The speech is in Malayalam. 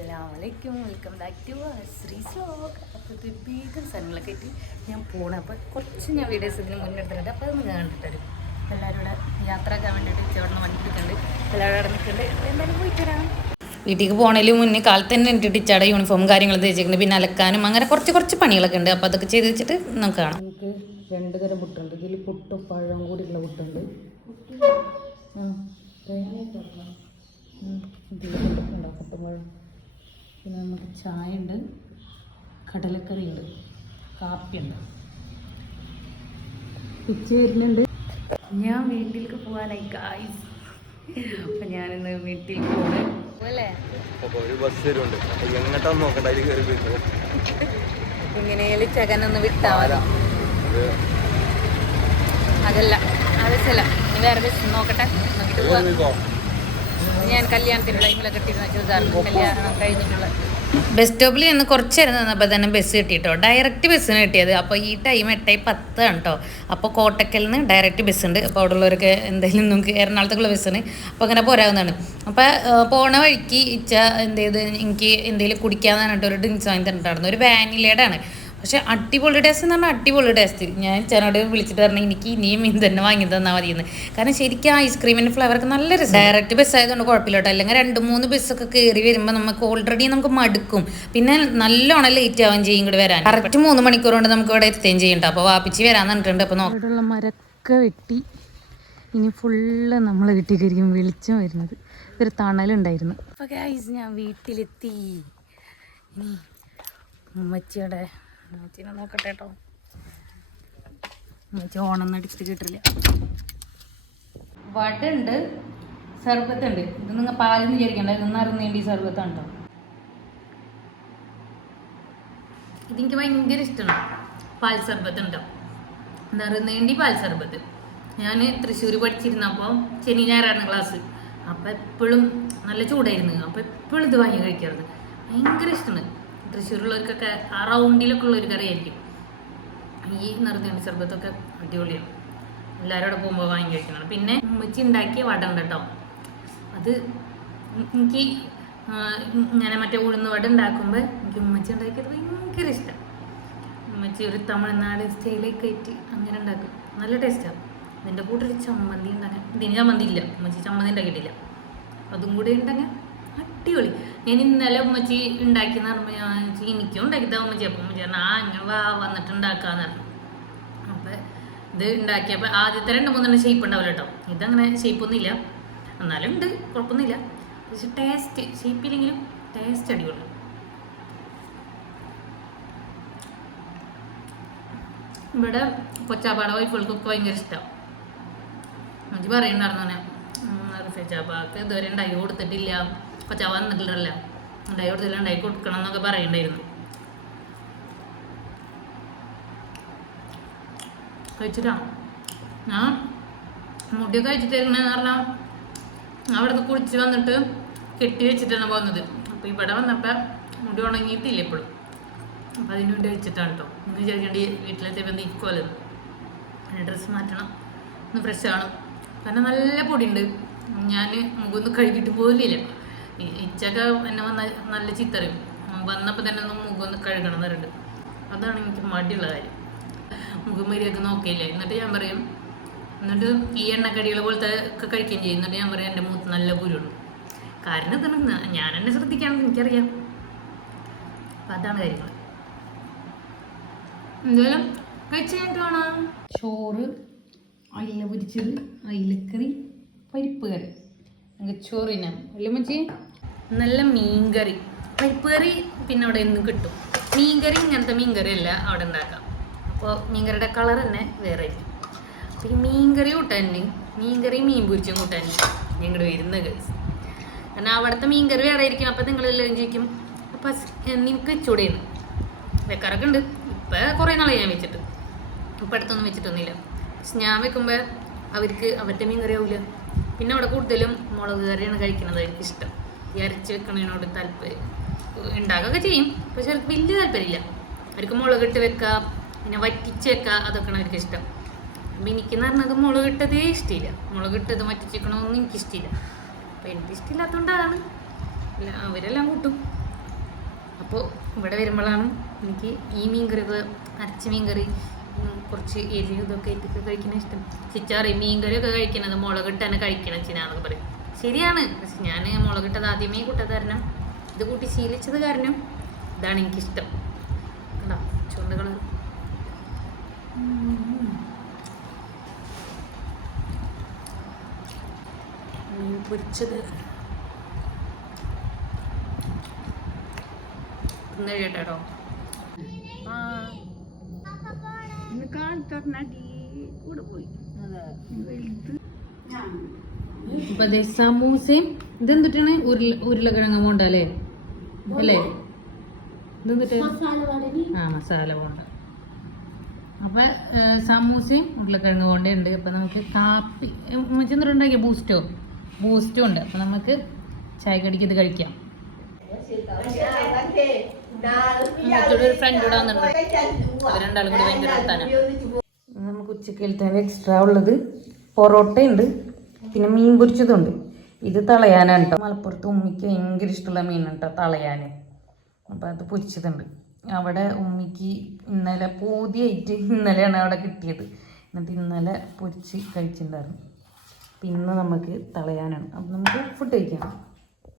അസ്സലാമലൈക്കും വെൽക്കം ബാക്ക് ടു ശ്രീ സ്ലോക്ക് അപ്പോൾ ഇത് വേഗം സ്ഥലങ്ങളൊക്കെ എത്തി ഞാൻ പോകണം അപ്പോൾ കുറച്ച് ഞാൻ വീഡിയോസ് ഇതിന് മുന്നെടുത്തിട്ടുണ്ട് അപ്പോൾ അതൊന്ന് കണ്ടിട്ട് വരും യാത്ര ആക്കാൻ വേണ്ടിയിട്ട് ചേട്ടന് വണ്ടി എടുക്കുന്നുണ്ട് എല്ലാവരും അവിടെ നിൽക്കുന്നുണ്ട് എന്തായാലും പോയിട്ട് വരാം വീട്ടിലേക്ക് പോകണേലും മുന്നേ കാലത്ത് തന്നെ എനിക്ക് ടീച്ചറുടെ യൂണിഫോം കാര്യങ്ങൾ തേച്ചിട്ടുണ്ട് പിന്നെ അലക്കാനും അങ്ങനെ കുറച്ച് കുറച്ച് പണികളൊക്കെ ഉണ്ട് അപ്പോൾ അതൊക്കെ ചെയ്ത് വെച്ചിട്ട് നമുക്ക് കാണാം നമുക്ക് രണ്ട് തരം പുട്ടുണ്ട് ഇതിൽ പുട്ടും പഴവും കൂടിയുള്ള പുട്ടുണ്ട് ആ പിന്നെ നമുക്ക് ചായ ഉണ്ട് കടലക്കറി ഉണ്ട് കാപ്പിയുണ്ട്. ഉച്ച വരുന്നുണ്ട്. ഞാൻ വീട്ടിലേക്ക് പോകാനായി കായ് അപ്പം ഞാനിന്ന് വീട്ടിൽ പോകണേ ഒരു ബസ് വരുന്നുണ്ട്. നോക്കണ്ട അതിൽ കയറി ചകനൊന്ന് വിട്ടാ മതി. അത് അതല്ല ആവശ്യമല്ല ഇനി വേറെ ബസ് നോക്കട്ടെ. നോക്കിട്ട് പോവാം. ഞാൻ കല്യാണത്തിന് ടൈമിലൊക്കെ ഇട്ടിരുന്ന ചുരിദാറിന് കല്യാണം കഴിഞ്ഞിട്ടുള്ള ബസ് സ്റ്റോപ്പിൽ നിന്ന് കുറച്ച് നേരം നിന്നപ്പോൾ തന്നെ ബസ് കിട്ടിട്ടോ. ഡയറക്റ്റ് ബസ്സിന് കിട്ടിയത്. അപ്പോൾ ഈ ടൈം എട്ടേ പത്ത് ആണ് കേട്ടോ അപ്പോൾ കോട്ടക്കൽ നിന്ന് ഡയറക്റ്റ് ബസ് ഉണ്ട്. അപ്പോൾ അവിടെ ഉള്ളവർക്ക് എന്തെങ്കിലും നമുക്ക് എറണാകുളത്തേക്കുള്ള ബസ്സിന് അപ്പോൾ അങ്ങനെ പോരാവുന്നതാണ്. അപ്പോൾ പോണ വഴിക്ക് ഇച്ച എന്ത് ചെയ്ത്? എനിക്ക് എന്തെങ്കിലും കുടിക്കാമെന്ന് പറഞ്ഞിട്ട് ഒരു ഡ്രിങ്ക്സ് വാങ്ങി തന്നിട്ടുണ്ടായിരുന്നു. ഒരു വാനിലയുടെ ആണ്. പക്ഷെ അടിപൊളി ടേസ്റ്റ് എന്ന് പറഞ്ഞാൽ അടിപൊളി ടേസ്റ്റ് ഞാൻ ചേനോട് വിളിച്ചിട്ട് പറഞ്ഞു എനിക്ക് ഇനിയും ഇത് തന്നെ വാങ്ങി തന്നാൽ മതിയെന്ന്. കാരണം ശരിക്കും ഐസ്ക്രീമിന്റെ ഫ്ലേവർക്ക് നല്ല രസം. ഡയറക്റ്റ് ബസ് ആയതുകൊണ്ട് കുഴപ്പമില്ല കേട്ടോ. അല്ലെങ്കിൽ രണ്ട് മൂന്ന് ബസ്സൊക്കെ കയറി വരുമ്പോൾ നമുക്ക് ഓൾറെഡി നമുക്ക് മടുക്കും. പിന്നെ നല്ലോണം ലേറ്റ് ആവുകയും ചെയ്യും ഇങ്ങോട്ട് വരാൻ. കറക്റ്റ് മൂന്ന് മണിക്കൂർ കൊണ്ട് നമുക്ക് ഇവിടെ എത്തുകയും ചെയ്യണ്ട അപ്പോൾ വാപ്പിച്ച് വരാൻ പറഞ്ഞിട്ടുണ്ട്. അപ്പോൾ നോക്കിയിട്ടുള്ള മരക്കെ വെട്ടി ഇനി ഫുള്ള് നമ്മൾ വീട്ടിലേക്കായിരിക്കും വെളിച്ചം വരുന്നത്. ഒരു തണലുണ്ടായിരുന്നു അപ്പോൾ ഗൈസ് ഞാൻ വീട്ടിലെത്തി. ഇനി ഉമ്മച്ചിയുടെ ഉമ്മച്ചീനെ നോക്കട്ടെ കേട്ടോ. ഉമ്മച്ചി ഓണം അടിച്ചിട്ട് കിട്ടില്ല. വടുണ്ട് സർബത്തുണ്ട്. ഇത് നിങ്ങൾ പാലെന്ന് വിചാരിക്കണ്ട. ഇത് നിറഞ്ഞേണ്ടി സർബത്താണ് കേട്ടോ ഇതെനിക്ക് ഭയങ്കര ഇഷ്ടമാണ് പാൽ സർബത്ത് ഉണ്ടോ നിറുന്നേണ്ടി പാൽ സർബത്ത്. ഞാൻ തൃശ്ശൂർ പഠിച്ചിരുന്നപ്പോൾ ശനി ഞായറാണ് ക്ലാസ് അപ്പം എപ്പോഴും നല്ല ചൂടായിരുന്നു. അപ്പം എപ്പോഴും ഇത് വാങ്ങി കഴിക്കാറുണ്ട്. ഭയങ്കര ഇഷ്ടമാണ് തൃശ്ശൂരുള്ളവർക്കൊക്കെ ആ റൗണ്ടിലൊക്കെ ഉള്ളൊരു കറിയായിരിക്കും. ഈ നിറഞ്ഞ സർബത്തൊക്കെ അടിപൊളിയാണ്. എല്ലാവരും അവിടെ പോകുമ്പോൾ വാങ്ങി കഴിക്കുന്നത് പിന്നെ ഉമ്മച്ചി ഉണ്ടാക്കിയ വട ഉണ്ട് കേട്ടോ. അത് എനിക്ക് ഞാൻ മറ്റേ ഉഴുന്ന് വട ഉണ്ടാക്കുമ്പോൾ എനിക്ക് ഉമ്മച്ചി ഉണ്ടാക്കിയത് ഭയങ്കര ഇഷ്ടം. ഉമ്മച്ചി ഒരു തമിഴ്നാട് സ്റ്റൈലൊക്കെ ആയിട്ട് അങ്ങനെ ഉണ്ടാക്കും. നല്ല ടേസ്റ്റാണ് ഇതിന്റെ ഒരു ചമ്മന്തി ഉണ്ടാക്കാൻ ഇതിന് ചമ്മന്തി ഇല്ല. ഉമ്മച്ചി ചമ്മന്തി ഉണ്ടാക്കിയിട്ടില്ല. അതും കൂടി ഉണ്ടെങ്കിൽ അടിപൊളി. ഞാൻ ഇന്നലെ ഉമ്മച്ചി ഉണ്ടാക്കിയെന്ന് പറയുമ്പോൾ ഞാൻ എനിക്കും ഉണ്ടാക്കിയതാ ഉമ്മച്ചി. അപ്പം ഉമ്മച്ചി പറഞ്ഞു ആ ഇങ്ങനെ വാ വന്നിട്ട് ഉണ്ടാക്കാന്ന് പറഞ്ഞു. അപ്പം ഇത് ഉണ്ടാക്കിയപ്പോൾ ആദ്യത്തെ രണ്ട് മൂന്നെണ്ണം ഷേപ്പ് ഉണ്ടാവില്ല കേട്ടോ ഇതങ്ങനെ ഷേപ്പൊന്നും ഇല്ല എന്നാലും ഉണ്ട് കുഴപ്പമൊന്നുമില്ല. പക്ഷെ ടേസ്റ്റ് ഷേപ്പില്ലെങ്കിലും ടേസ്റ്റ് അടിപൊളി. ഇവിടെ കൊച്ചാപ്പാട വൈഫുകൾക്കൊക്കെ ഭയങ്കര ഇഷ്ടം. മഞ്ചി പറയുന്നുണ്ടായിരുന്നു അങ്ങനെ റിസച്ചാപ്പാക്ക് ഇതുവരെ ഉണ്ടാക്കി കൊടുത്തിട്ടില്ല. കൊച്ചാപ്പ വന്നിട്ടില്ലല്ലോ? ഉണ്ടാക്കി കൊടുത്തില്ല ഉണ്ടാക്കി കൊടുക്കണം എന്നൊക്കെ പറയണ്ടായിരുന്നു. കഴിച്ചിട്ടാണ് ഞാൻ മുടിയൊക്കെ തരണെന്ന് പറഞ്ഞാൽ അവിടുന്ന് കുളിച്ച് വന്നിട്ട് കെട്ടി വെച്ചിട്ടാണ് പോകുന്നത്. അപ്പോൾ ഇവിടെ വന്നപ്പോൾ മുടി ഉണങ്ങിയിട്ടില്ല ഇപ്പോഴും. അപ്പോൾ അതിന് വേണ്ടി വെച്ചിട്ടാണ് കേട്ടോ ഇന്ന് വിചാരിക്കേണ്ടി വന്ന് നീക്കുമല്ലോ ഡ്രസ്സ് മാറ്റണം. ഒന്ന് ഫ്രഷ് ആണ് കാരണം നല്ല പൊടിയുണ്ട്. ഞാൻ മുഖമൊന്നും കഴുകിയിട്ട് പോലില്ല ഇച്ചൊക്കെ എന്നെ വന്ന നല്ല ചിത്തറിയും. വന്നപ്പോൾ തന്നെ ഒന്ന് മുഖം ഒന്ന് കഴുകണം എന്ന് അതാണ് എനിക്ക് മടിയുള്ള കാര്യം. മുഖം മര്യാദയ്ക്ക് നോക്കിയില്ല? എന്നിട്ട് ഞാൻ പറയും എന്നിട്ട് ഈ എണ്ണക്കടികൾ പോലത്തെ ഒക്കെ കഴിക്കുകയും ചെയ്യും. എന്നിട്ട് ഞാൻ പറയും എന്റെ മുഖത്ത് നല്ല കുരുണ്ട്. കാരണം ഇതാണ് ഞാൻ എന്നെ ശ്രദ്ധിക്കാമെന്ന് എനിക്കറിയാം. അപ്പം അതാണ് കാര്യങ്ങൾ. എന്തായാലും കഴിച്ച് കഴിഞ്ഞിട്ട് കാണാം. ചോറ് അയില പൊരിച്ചത് അയിലക്കറി പരിപ്പ് കറി. ചോറിനാ അല്ല മച്ചി? നല്ല മീൻകറി. പരിപ്പുകറി പിന്നെ അവിടെ എന്നും കിട്ടും. മീൻകറി ഇങ്ങനത്തെ മീൻകറി അല്ല അവിടെ ഉണ്ടാക്കാം. അപ്പോൾ മീൻകറിയുടെ കളർ തന്നെ വേറെ ആയിരിക്കും. അപ്പോൾ ഈ മീൻകറി കൂട്ടാൻ മീൻകറി മീൻ പൊരിച്ചും കൂട്ടാൻ ഞങ്ങൾ വരുന്നത് ഗൈസ് കാരണം അവിടുത്തെ മീൻകറി വേറെ ആയിരിക്കും. അപ്പോൾ നിങ്ങളെല്ലാം ചോദിക്കും അപ്പം നിനക്ക് ചൂടേന്ന് വെക്കാറൊക്കെ ഉണ്ട്. ഇപ്പം കുറേ നാളെ ഞാൻ വെച്ചിട്ട്. ഇപ്പം അടുത്തൊന്നും വെച്ചിട്ടൊന്നുമില്ല. പക്ഷെ ഞാൻ വെക്കുമ്പോൾ അവർക്ക് അവരുടെ മീൻ കറി ആവില്ല പിന്നെ അവിടെ കൂടുതലും മുളക് കറിയാണ് കഴിക്കുന്നത് അവർക്ക് ഇഷ്ടം. ഈ അരച്ച് വെക്കണതിനോട് താല്പര്യം ഉണ്ടാക്കുകയൊക്കെ ചെയ്യും. പക്ഷെ അവർക്ക് വലിയ താല്പര്യമില്ല. അവർക്ക് മുളകിട്ട് വെക്കുക പിന്നെ വറ്റിച്ച് വെക്കുക അതൊക്കെയാണ് അവർക്ക് ഇഷ്ടം. അപ്പം എനിക്കെന്ന് പറഞ്ഞത് മുളകിട്ടതേ ഇഷ്ടമില്ല മുളകിട്ടത് എനിക്ക് ഇഷ്ടമില്ല അപ്പം എനിക്ക് ഇഷ്ടമില്ലാത്തതുകൊണ്ടാണ് അവരെല്ലാം കൂട്ടും. അപ്പോൾ ഇവിടെ വരുമ്പോഴാണ് എനിക്ക് ഈ മീൻ കറി അരച്ച മീൻ കറി കുറച്ച് എരിവ് ഇതൊക്കെ ഇട്ടൊക്കെ കഴിക്കുന്ന ഇഷ്ടം. ചിച്ചാറി മീൻ കറിയൊക്കെ കഴിക്കണത് മുളകിട്ട് തന്നെ കഴിക്കണം ചിനാന്നൊക്കെ പറയും. ശരിയാണ്. പക്ഷെ ഞാൻ മുളകിട്ടത് ആദ്യമേ കൂട്ടത് കാരണം ഇത് കൂട്ടി ശീലിച്ചത് കാരണം ഇതാണ് എനിക്കിഷ്ടം. കണ്ടോ? ചുവന്ന കളർ മീൻ പൊരിച്ചത്. തിന്നു കഴിയട്ടോ ഇപ്പൊ അതെ സമൂസയും ഇതെന്തിട്ടാണ്? ഉരുള ഉരുളക്കിഴങ്ങ് പോണ്ട അല്ലേ? അല്ലേ? ഇതെന്തിട്ട്? ആ മസാല പോണ്ട അപ്പൊ സമൂസയും ഉരുളക്കിഴങ്ങ് കൊണ്ടുണ്ട് അപ്പൊ നമുക്ക് കാപ്പി മറ്റെന്തൊരു ഉണ്ടാക്കിയ? ബൂസ്റ്റോ? ബൂസ്റ്റും ഉണ്ട്. അപ്പൊ നമുക്ക് ചായ കടിക്ക് ഇത് കഴിക്കാം. മറ്റൊരു ഫ്രണ്ട് കൂടെ വന്നിട്ടുണ്ട്. അവർ രണ്ടാളും കൂടി ഭയങ്കര നമുക്ക് ഉച്ചക്കലത്തെ എക്സ്ട്രാ ഉള്ളത്. പൊറോട്ട ഉണ്ട് പിന്നെ മീൻ പൊരിച്ചതുണ്ട്. ഇത് തളയാനാണ് കേട്ടോ മലപ്പുറത്ത് ഉമ്മിക്ക് ഭയങ്കര ഇഷ്ടമുള്ള മീനാണ് കേട്ടോ തളയാൻ അപ്പോൾ അത് പൊരിച്ചതുണ്ട്. അവിടെ ഉമ്മിക്ക് ഇന്നലെ പൂതിയായിട്ട് ഇന്നലെയാണ് അവിടെ കിട്ടിയത്. എന്നിട്ട് ഇന്നലെ പൊരിച്ച് കഴിച്ചിട്ടുണ്ടായിരുന്നു. പിന്നെ നമുക്ക് തളയാനാണ്. അപ്പം നമുക്ക് ഫുഡ് കഴിക്കാം.